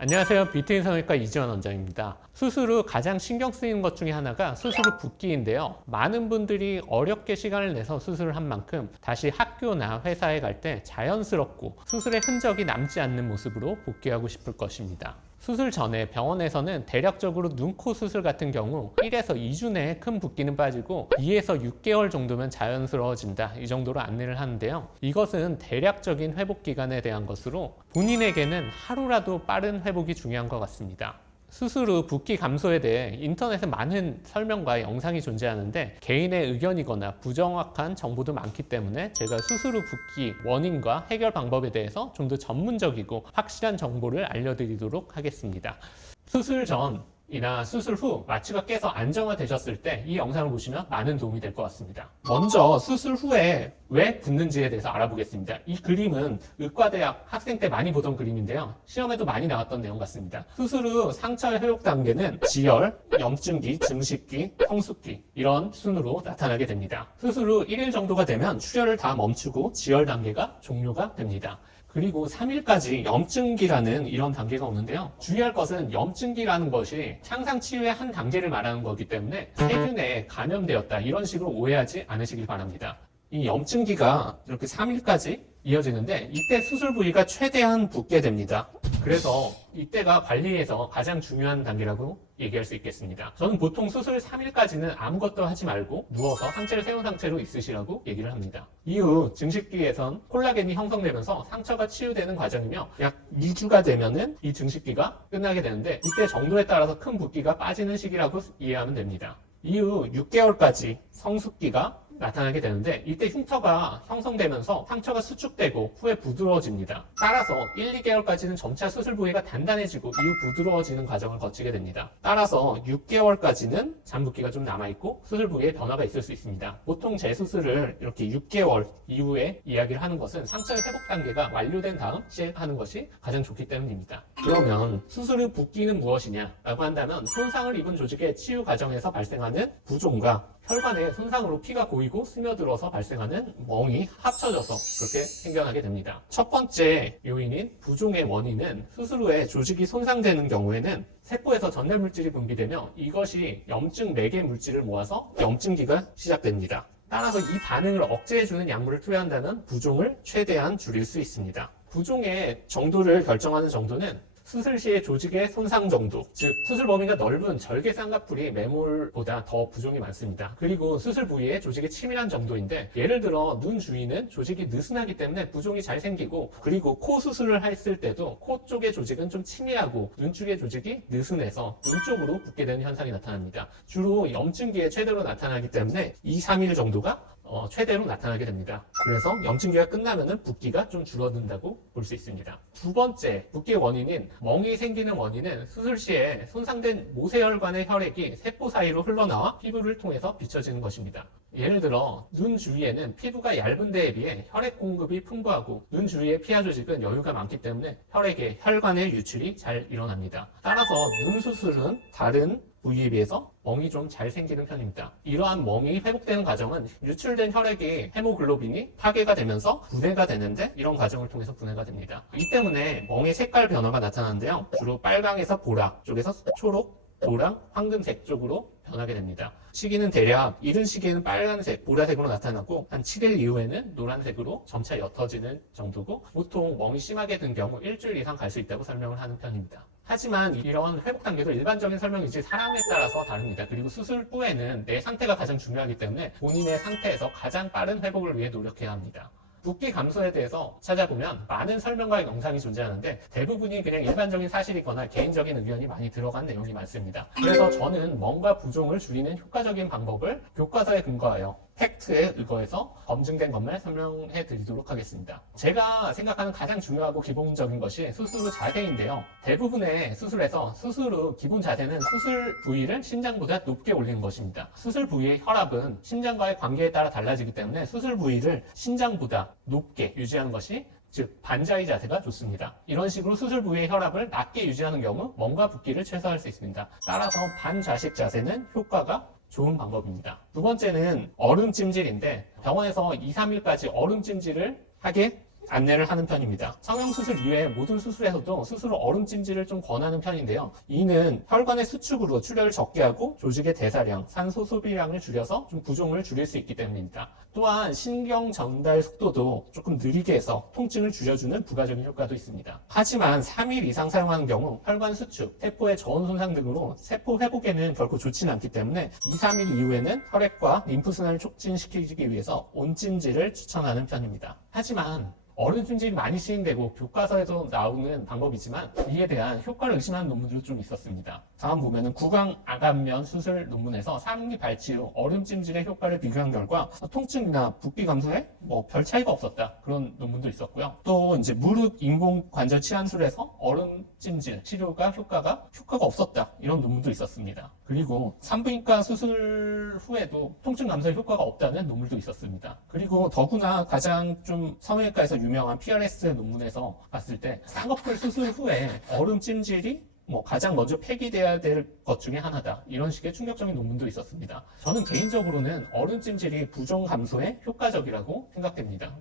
안녕하세요. 뷰티인 성형외과 이지원 원장입니다. 수술 후 가장 신경 쓰이는 것 중에 하나가 수술 후 붓기인데요. 많은 분들이 어렵게 시간을 내서 수술을 한 만큼 다시 학교나 회사에 갈 때 자연스럽고 수술의 흔적이 남지 않는 모습으로 복귀하고 싶을 것입니다. 수술 전에 병원에서는 대략적으로 눈, 코 수술 같은 경우 1에서 2주 내에 큰 붓기는 빠지고 2에서 6개월 정도면 자연스러워진다, 이 정도로 안내를 하는데요. 이것은 대략적인 회복 기간에 대한 것으로 본인에게는 하루라도 빠른 회복이 중요한 것 같습니다. 수술 후 붓기 감소에 대해 인터넷에 많은 설명과 영상이 존재하는데 개인의 의견이거나 부정확한 정보도 많기 때문에 제가 수술 후 붓기 원인과 해결 방법에 대해서 좀 더 전문적이고 확실한 정보를 알려드리도록 하겠습니다. 수술 전이나 수술 후 마취가 깨서 안정화되셨을 때 이 영상을 보시면 많은 도움이 될 것 같습니다. 먼저 수술 후에 왜 붓는지에 대해서 알아보겠습니다. 이 그림은 의과대학 학생 때 많이 보던 그림인데요. 시험에도 많이 나왔던 내용 같습니다. 수술 후 상처의 회복 단계는 지열, 염증기, 증식기, 성숙기 이런 순으로 나타나게 됩니다. 수술 후 1일 정도가 되면 출혈을 다 멈추고 지열 단계가 종료가 됩니다. 그리고 3일까지 염증기라는 이런 단계가 오는데요. 주의할 것은 염증기라는 것이 창상 치유의 한 단계를 말하는 거기 때문에 세균에 감염되었다 이런 식으로 오해하지 않으시길 바랍니다. 이 염증기가 이렇게 3일까지 이어지는데 이때 수술 부위가 최대한 붓게 됩니다. 그래서 이때가 관리에서 가장 중요한 단계라고 얘기할 수 있겠습니다. 저는 보통 수술 3일까지는 아무것도 하지 말고 누워서 상체를 세운 상태로 있으시라고 얘기를 합니다. 이후 증식기에선 콜라겐이 형성되면서 상처가 치유되는 과정이며 약 2주가 되면은 이 증식기가 끝나게 되는데 이때 정도에 따라서 큰 붓기가 빠지는 시기라고 이해하면 됩니다. 이후 6개월까지 성숙기가 나타나게 되는데 이때 흉터가 형성되면서 상처가 수축되고 후에 부드러워집니다. 따라서 1, 2개월까지는 점차 수술 부위가 단단해지고 이후 부드러워지는 과정을 거치게 됩니다. 따라서 6개월까지는 잠붓기가 좀 남아있고 수술 부위에 변화가 있을 수 있습니다. 보통 재수술을 이렇게 6개월 이후에 이야기를 하는 것은 상처의 회복 단계가 완료된 다음 시행하는 것이 가장 좋기 때문입니다. 그러면 수술 후 붓기는 무엇이냐 라고 한다면 손상을 입은 조직의 치유 과정에서 발생하는 부종과 혈관의 손상으로 피가 고이고 스며들어서 발생하는 멍이 합쳐져서 그렇게 생겨나게 됩니다. 첫 번째 요인인 부종의 원인은 수술 후에 조직이 손상되는 경우에는 세포에서 전달 물질이 분비되며 이것이 염증 매개 물질을 모아서 염증기가 시작됩니다. 따라서 이 반응을 억제해주는 약물을 투여한다면 부종을 최대한 줄일 수 있습니다. 부종의 정도를 결정하는 정도는 수술 시의 조직의 손상 정도, 즉 수술 범위가 넓은 절개 쌍꺼풀이 매몰보다 더 부종이 많습니다. 그리고 수술 부위의 조직의 치밀한 정도인데 예를 들어 눈 주위는 조직이 느슨하기 때문에 부종이 잘 생기고 그리고 코 수술을 했을 때도 코 쪽의 조직은 좀 치밀하고 눈 쪽의 조직이 느슨해서 눈 쪽으로 붓게 되는 현상이 나타납니다. 주로 염증기에 최대로 나타나기 때문에 2, 3일 정도가 최대로 나타나게 됩니다. 그래서 염증기가 끝나면 붓기가 좀 줄어든다고 볼 수 있습니다. 두 번째, 붓기의 원인인 멍이 생기는 원인은 수술 시에 손상된 모세혈관의 혈액이 세포 사이로 흘러나와 피부를 통해서 비춰지는 것입니다. 예를 들어 눈 주위에는 피부가 얇은 데에 비해 혈액 공급이 풍부하고 눈 주위의 피하 조직은 여유가 많기 때문에 혈액의 혈관의 유출이 잘 일어납니다. 따라서 눈 수술은 다른 부위에 비해서 멍이 좀 잘 생기는 편입니다. 이러한 멍이 회복되는 과정은 유출된 혈액이 헤모글로빈이 파괴가 되면서 분해가 되는데 이런 과정을 통해서 분해가 됩니다. 이 때문에 멍의 색깔 변화가 나타나는데요. 주로 빨강에서 보라 쪽에서 초록, 노랑, 황금색 쪽으로 변하게 됩니다. 시기는 대략 이른 시기에는 빨간색, 보라색으로 나타나고 한 7일 이후에는 노란색으로 점차 옅어지는 정도고 보통 멍이 심하게 든 경우 일주일 이상 갈 수 있다고 설명을 하는 편입니다. 하지만 이런 회복 단계도 일반적인 설명이지 사람에 따라서 다릅니다. 그리고 수술 후에는 내 상태가 가장 중요하기 때문에 본인의 상태에서 가장 빠른 회복을 위해 노력해야 합니다. 붓기 감소에 대해서 찾아보면 많은 설명과 영상이 존재하는데 대부분이 그냥 일반적인 사실이거나 개인적인 의견이 많이 들어간 내용이 많습니다. 그래서 저는 멍과 부종을 줄이는 효과적인 방법을 교과서에 근거하여 팩트에 의거해서 검증된 것만 설명해 드리도록 하겠습니다. 제가 생각하는 가장 중요하고 기본적인 것이 수술 후 자세인데요. 대부분의 수술에서 수술 후 기본 자세는 수술 부위를 심장보다 높게 올리는 것입니다. 수술 부위의 혈압은 심장과의 관계에 따라 달라지기 때문에 수술 부위를 심장보다 높게 유지하는 것이 즉 반자의 자세가 좋습니다. 이런 식으로 수술 부위의 혈압을 낮게 유지하는 경우 멍과 붓기를 최소화할 수 있습니다. 따라서 반좌식 자세는 효과가 좋은 방법입니다. 두 번째는 얼음찜질인데 병원에서 2, 3일까지 얼음찜질을 하게 안내를 하는 편입니다. 성형수술 이외에 모든 수술에서도 스스로 얼음찜질을 좀 권하는 편인데요. 이는 혈관의 수축으로 출혈을 적게 하고 조직의 대사량, 산소 소비량을 줄여서 좀 부종을 줄일 수 있기 때문입니다. 또한 신경 전달 속도도 조금 느리게 해서 통증을 줄여주는 부가적인 효과도 있습니다. 하지만 3일 이상 사용하는 경우 혈관 수축, 세포의 저온 손상 등으로 세포 회복에는 결코 좋지는 않기 때문에 2, 3일 이후에는 혈액과 림프순환을 촉진시키기 위해서 온찜질을 추천하는 편입니다. 하지만 얼음찜질이 많이 시행되고 교과서에서 나오는 방법이지만 이에 대한 효과를 의심하는 논문들도 좀 있었습니다. 다음 보면은 구강암면 수술 논문에서 3기 발치 후 얼음찜질의 효과를 비교한 결과 통증이나 붓기 감소에 별 차이가 없었다, 그런 논문도 있었고요. 또 이제 무릎 인공관절 치환술에서 얼음찜질 치료가 효과가 없었다, 이런 논문도 있었습니다. 그리고 산부인과 수술 후에도 통증 감소에 효과가 없다는 논문도 있었습니다. 그리고 더구나 가장 좀 성형외과에서 유명한 PRS 논문에서 봤을 때 쌍꺼풀 수술 후에 얼음 찜질이 가장 먼저 폐기돼야 될 것 중에 하나다, 이런 식의 충격적인 논문도 있었습니다. 저는 개인적으로는 얼음 찜질이 부종 감소에 효과적이라고 생각됩니다.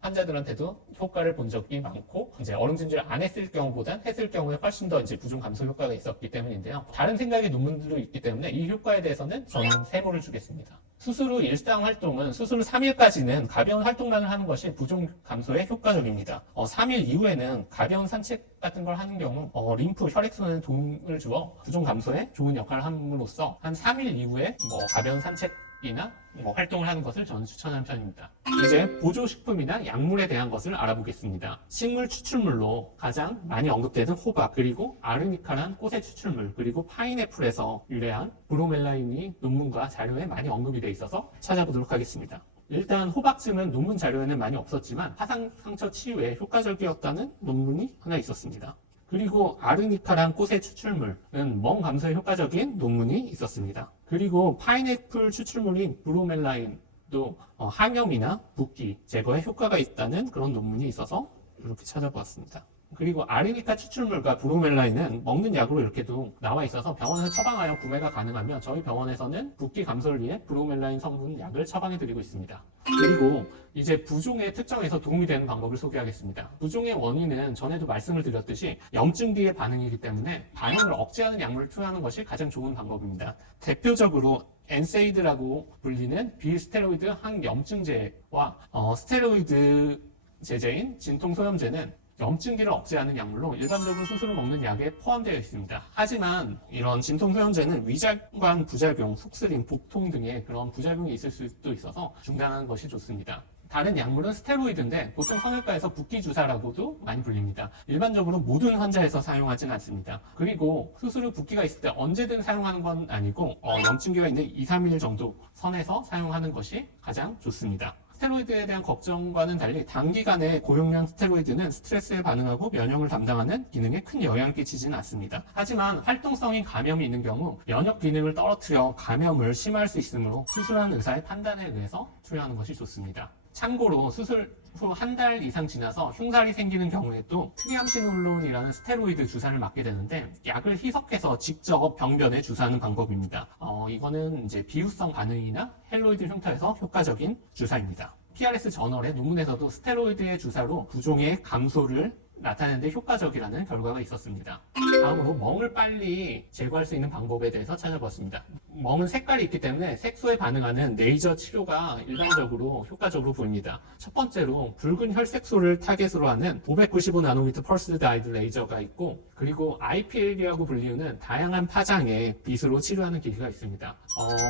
환자들한테도 효과를 본 적이 많고, 이제 얼음 찜질 안 했을 경우보단 했을 경우에 훨씬 더 이제 부종 감소 효과가 있었기 때문인데요. 다른 생각의 논문들도 있기 때문에 이 효과에 대해서는 저는 세모를 주겠습니다. 수술 후 일상 활동은 수술 후 3일까지는 가벼운 활동만을 하는 것이 부종 감소에 효과적입니다. 3일 이후에는 가벼운 산책 같은 걸 하는 경우 림프 혈액순환에 도움을 주어 부종 감소에 좋은 역할을 함으로써 한 3일 이후에 가벼운 산책이나 활동을 하는 것을 저는 추천하는 편입니다. 이제 보조식품이나 약물에 대한 것을 알아보겠습니다. 식물 추출물로 가장 많이 언급되는 호박, 그리고 아르니카란 꽃의 추출물, 그리고 파인애플에서 유래한 브로멜라인이 논문과 자료에 많이 언급이 돼 있어서 찾아보도록 하겠습니다. 일단 호박즙은 논문 자료에는 많이 없었지만 화상 상처 치유에 효과적이었다는 논문이 하나 있었습니다. 그리고 아르니카란 꽃의 추출물은 멍 감소에 효과적인 논문이 있었습니다. 그리고 파인애플 추출물인 브로멜라인도 항염이나 붓기 제거에 효과가 있다는 그런 논문이 있어서 이렇게 찾아보았습니다. 그리고 아르니카 추출물과 브로멜라인은 먹는 약으로 이렇게도 나와 있어서 병원에서 처방하여 구매가 가능하며 저희 병원에서는 붓기 감소를 위해 브로멜라인 성분 약을 처방해 드리고 있습니다. 그리고 이제 부종의 특정에서 도움이 되는 방법을 소개하겠습니다. 부종의 원인은 전에도 말씀을 드렸듯이 염증 뒤의 반응이기 때문에 반응을 억제하는 약물을 투여하는 것이 가장 좋은 방법입니다. 대표적으로 엔세이드라고 불리는 비스테로이드 항염증제와 스테로이드 제제인 진통소염제는 염증기를 억제하는 약물로 일반적으로 수술 후 먹는 약에 포함되어 있습니다. 하지만 이런 진통소염제는 위장관 부작용, 속쓰림, 복통 등의 그런 부작용이 있을 수도 있어서 중단하는 것이 좋습니다. 다른 약물은 스테로이드인데 보통 성형외과에서 붓기 주사라고도 많이 불립니다. 일반적으로 모든 환자에서 사용하지는 않습니다. 그리고 수술 후 붓기가 있을 때 언제든 사용하는 건 아니고 염증기가 있는 2, 3일 정도 선에서 사용하는 것이 가장 좋습니다. 스테로이드에 대한 걱정과는 달리 단기간에 고용량 스테로이드는 스트레스에 반응하고 면역을 담당하는 기능에 큰 영향을 끼치지는 않습니다. 하지만 활동성인 감염이 있는 경우 면역 기능을 떨어뜨려 감염을 심화할 수 있으므로 수술한 의사의 판단에 의해서 투여하는 것이 좋습니다. 참고로 수술 후 한 달 이상 지나서 흉살이 생기는 경우에도 트리암시놀론이라는 스테로이드 주사를 맞게 되는데 약을 희석해서 직접 병변에 주사하는 방법입니다. 이거는 이제 비후성 반응이나 헬로이드 흉터에서 효과적인 주사입니다. PRS 저널의 논문에서도 스테로이드의 주사로 부종의 감소를 나타내는 데 효과적이라는 결과가 있었습니다. 다음으로 멍을 빨리 제거할 수 있는 방법에 대해서 찾아봤습니다. 멍은 색깔이 있기 때문에 색소에 반응하는 레이저 치료가 일반적으로 효과적으로 보입니다. 첫 번째로 붉은 혈색소를 타겟으로 하는 595나노미터 펄스 가이드 레이저가 있고, 그리고 IPL이라고 불리우는 다양한 파장의 빛으로 치료하는 기기가 있습니다.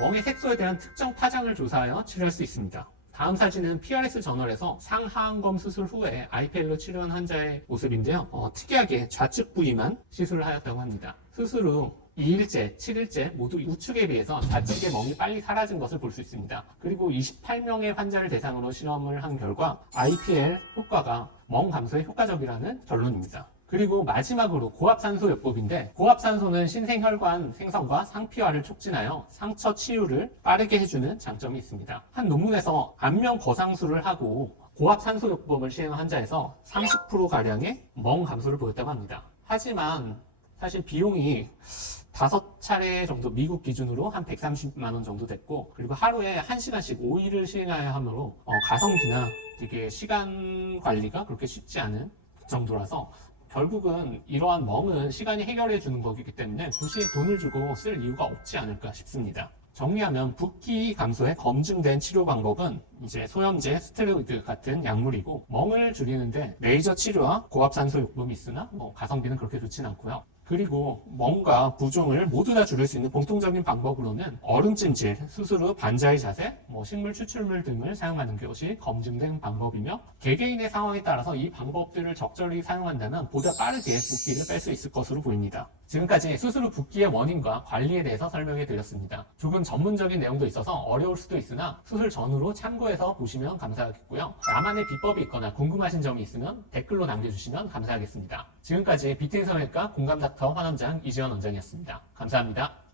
멍의 색소에 대한 특정 파장을 조사하여 치료할 수 있습니다. 다음 사진은 PRS 저널에서 상하안검 수술 후에 IPL로 치료한 환자의 모습인데요. 특이하게 좌측 부위만 시술을 하였다고 합니다. 수술 후 2일째, 7일째 모두 우측에 비해서 좌측의 멍이 빨리 사라진 것을 볼 수 있습니다. 그리고 28명의 환자를 대상으로 실험을 한 결과 IPL 효과가 멍 감소에 효과적이라는 결론입니다. 그리고 마지막으로 고압산소요법인데, 고압산소는 신생혈관 생성과 상피화를 촉진하여 상처 치유를 빠르게 해주는 장점이 있습니다. 한 논문에서 안면 거상술을 하고 고압산소요법을 시행한 환자에서 30%가량의 멍 감소를 보였다고 합니다. 하지만 사실 비용이 5차례 정도 미국 기준으로 한 130만 원 정도 됐고, 그리고 하루에 1시간씩 5일을 시행해야 하므로 가성비나 되게 시간 관리가 그렇게 쉽지 않은 정도라서 결국은 이러한 멍은 시간이 해결해 주는 거기 때문에 굳이 돈을 주고 쓸 이유가 없지 않을까 싶습니다. 정리하면 붓기 감소에 검증된 치료 방법은 이제 소염제, 스테로이드 같은 약물이고, 멍을 줄이는데 레이저 치료와 고압산소 요법이 있으나 가성비는 그렇게 좋진 않고요. 그리고 멍과 부종을 모두 다 줄일 수 있는 공통적인 방법으로는 얼음찜질, 수술 후 반자의 자세, 식물 추출물 등을 사용하는 것이 검증된 방법이며, 개개인의 상황에 따라서 이 방법들을 적절히 사용한다면 보다 빠르게 붓기를 뺄 수 있을 것으로 보입니다. 지금까지 수술 후 붓기의 원인과 관리에 대해서 설명해 드렸습니다. 조금 전문적인 내용도 있어서 어려울 수도 있으나 수술 전후로 참고해서 보시면 감사하겠고요. 나만의 비법이 있거나 궁금하신 점이 있으면 댓글로 남겨주시면 감사하겠습니다. 지금까지 비트인 성형외과 공감 닥터 환원장 이지원 원장이었습니다. 감사합니다.